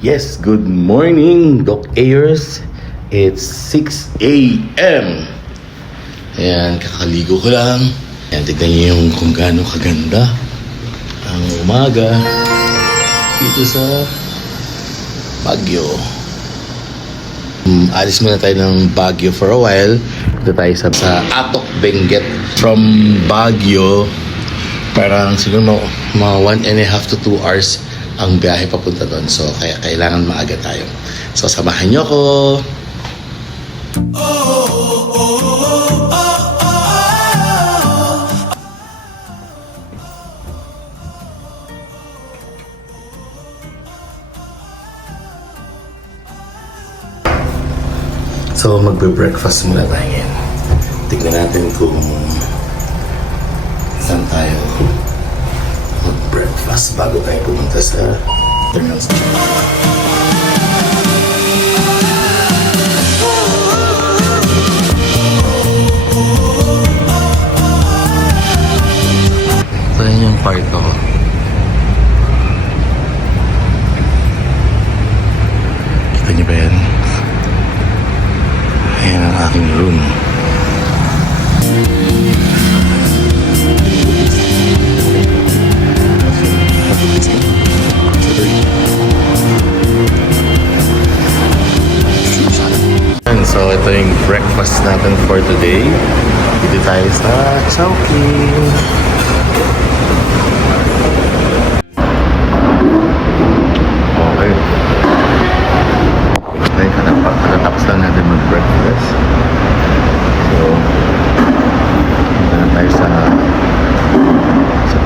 Yes, good morning, Doc Ayers. It's 6 a.m. Ayan, kakaligo ko lang. Ayan, tignan niyo yung kung gaano kaganda ang umaga dito sa Baguio. Alis muna tayo ng Baguio for a while. Dito tayo sa Atok, Benguet. From Baguio, parang siguro mga 1.5 to 2 hours ang biyahe papunta doon. So, kaya kailangan maaga tayo. So, samahan niyo ako. So, magbe-breakfast muna tayo. Tignan natin kung saan tayo mag-breakfast bago tayo pumunta sa terminal station. So, yun yung part ko. Kita niyo ba yan? Ayan ang aking room. So ito yung breakfast natin for today. Dito tayo sa Chowking. Okay. Okay, katapos lang natin mag-breakfast. So, punta na tayo sa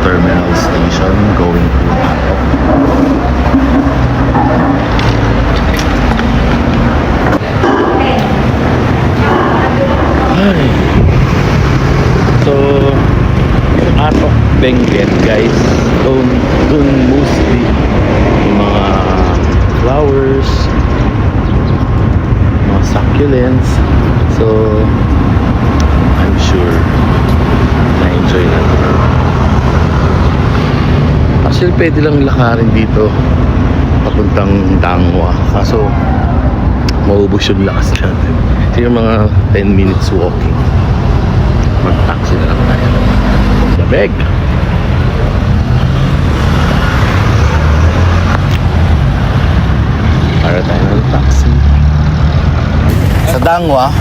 terminal station going to Atok. Ay. So, Atok, Benguet, guys. Doon mostly yung mga flowers, mga succulents. So, I'm sure na-enjoy natin. Actually, pwede lang lakarin dito papuntang Dangwa. Kaso, maubos yung lakas natin. Ito yung mga 10 minutes walking. Mag-taxi na lang tayo. Sabeg! Para tayo ng taxi. Sa Dangwa.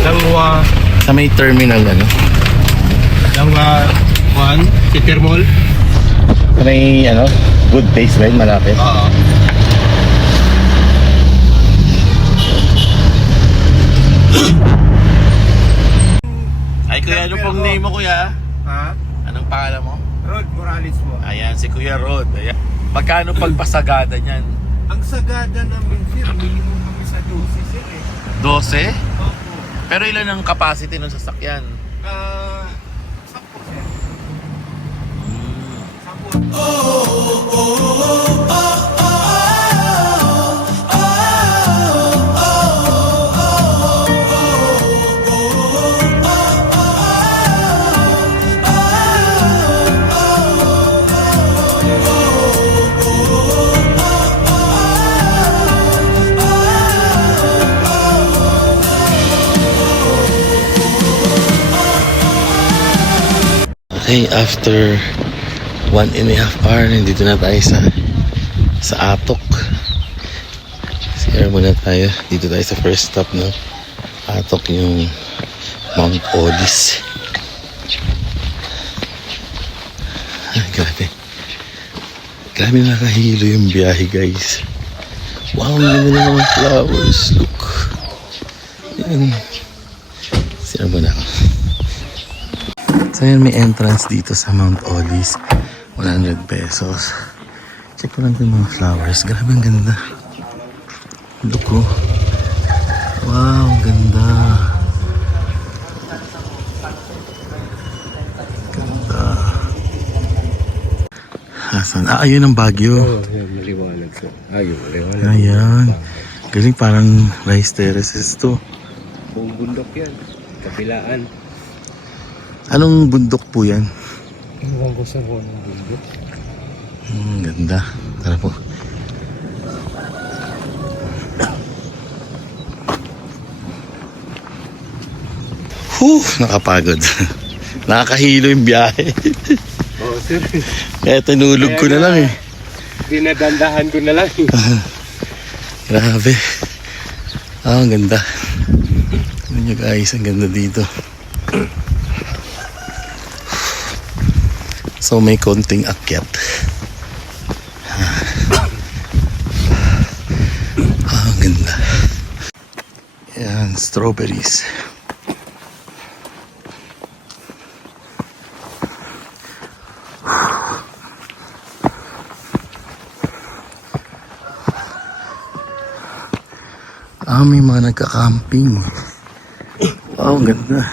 Dangwa. Sa may terminal ano? Dangwa 1, Peter Mall. Sa may ano? Good Place ba yun? Malapit? Oo. Ay kuya, ano pong name mo kuya? Ha? Anong pangalan mo? Rod Morales po. Ayan, si Kuya Rod. Ayan. Magkano pagpasagada niyan? Ang sagada namin sir, minimum kami sa 12 sir eh. 12? Opo. Pero ilan ang capacity ng sasakyan? 10 sir. 10. Okay, after 1.5 hour, nandito na tayo sa Atok. CR muna tayo. Dito tayo sa first stop ng Atok, yung Mount Olis. Ay, grabe. Grabe nakahilo yung biyahe, guys. Wow, ang ganda ng mga flowers. Look. Yan. CR muna ako. So yun, may entrance dito sa Mount Olis. 100 pesos. Check ko lang yung mga flowers. Grabe ang ganda. Look ko. Wow, ganda. Ganda. Asan? Ah, ayun ang Baguio. Oo, yan, maliwanag sir. Ayun, maliwanag. Ayan. Galing, parang rice terraces to. Buong bundok yan. Kapilaan. Anong bundok po yan? Ewan ko sa buong bundok. Ganda. Tara po. Nakapagod. Nakakahilo yung biyahe. Oo, sir. Kaya tinulog ko na lang eh. Dinadandahan ko na lang. Grabe. Ang ganda. Tignan nyo guys, ang ganda dito. So may konting akyat. Ang ganda. Yan, strawberries. May mga nagka-camping. Wow, ang ganda.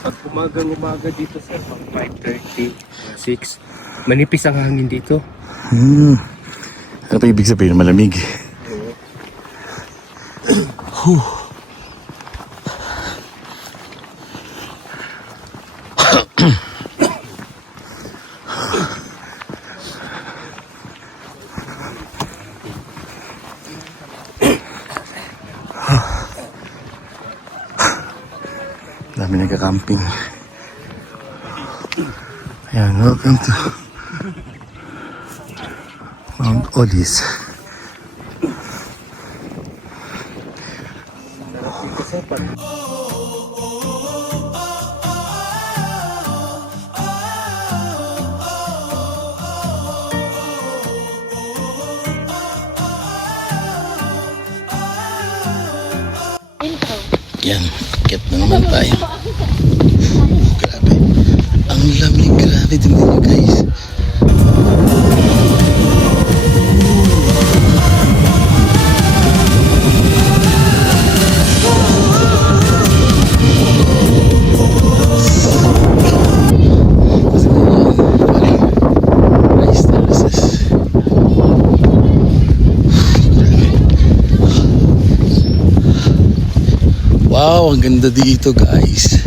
Pag umaga dito, sir, pang 5:30, 6, manipis ang hangin dito. Ano pa ibig sabihin? Malamig. Dami nagka-camping. Ayan, welcome to Mount Olis. Yan, akit na naman tayo. Grabe. Ang lamig, grabe din nyo guys. Wow, ang ganda dito guys.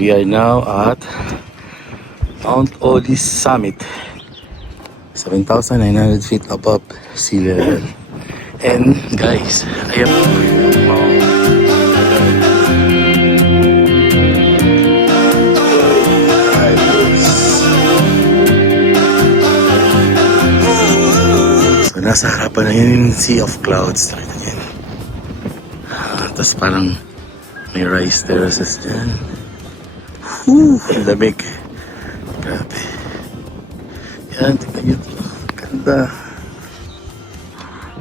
We are now at Mount Olis Summit, 7,900 feet above sea level. And guys, ayan Mount So nasa harapan na yun yung Sea of Clouds. Nakita niyo yun. Tapos parang may rice terraces dyan. Ang lamig. Grabe. Yan, tingnan nyo ito. Ganda.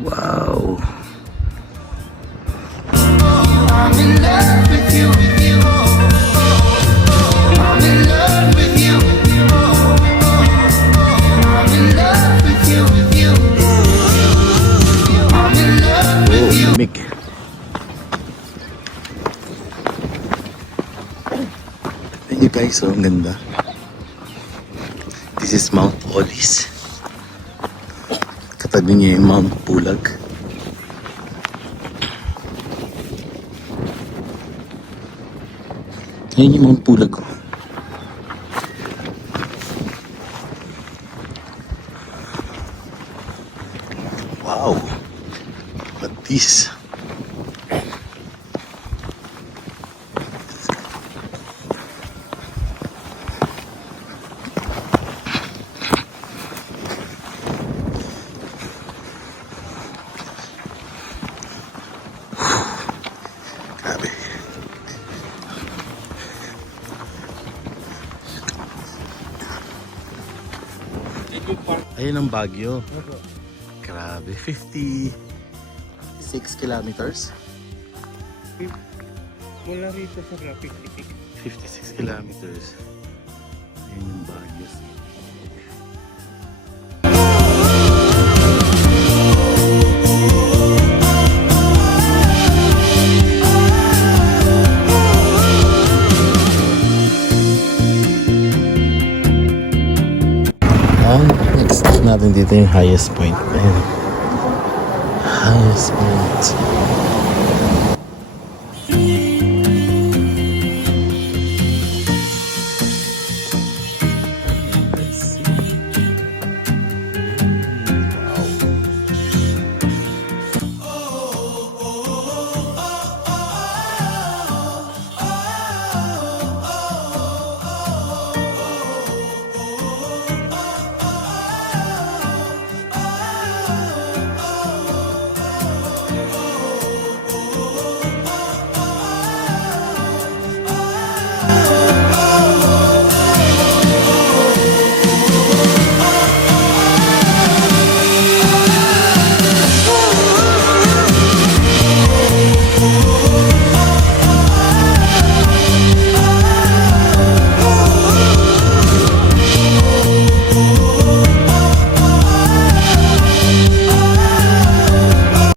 Wow. I'm in love with you, I'm in love with you, I'm in love with you, I'm in love with you. Lamig. Tingnan nyo guys, oh, ang ganda. This is Mount Olis. Katabi niya yung Mount Pulag. Ayun yung Mount Pulag. Wow. What this? Grabe. Ayun ang Baguio. Grabe, 50 56 kilometers. Mula rito sa Rapid 56. 56 kilometers. Ayun yung Baguio. Ang next stop natin dito yung highest point. Ayun. Highest point.